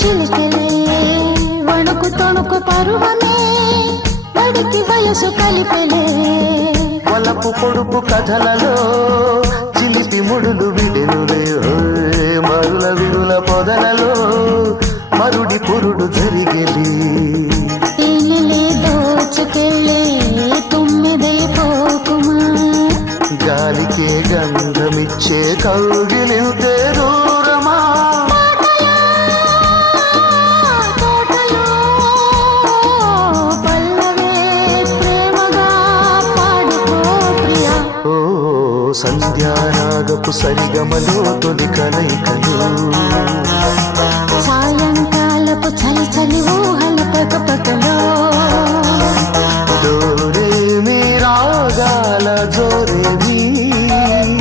చిలికెలే వణుకు తొణుకు పరువమే బడికి వయసు కలిపెలే వలపు పొడుపు కథలలో చిలిపి ముడులు విడెనులే మరుల విరుల పొదలలో మరుడి పురుడు జరిగెలి తేనెలే దోచుకెళ్ళే తుమ్మిదే పోకుమా గాలికే గంధమిచ్చే కౌగిలింతే దూరమా తోటలో పల్లవే ప్రేమగా పాడుకో ప్రియా ఓ సంధ్యారాగపు సరిగమలో తొలి కలయికలు సాయంకాలపు చలి చలి ఊహల పగపగలో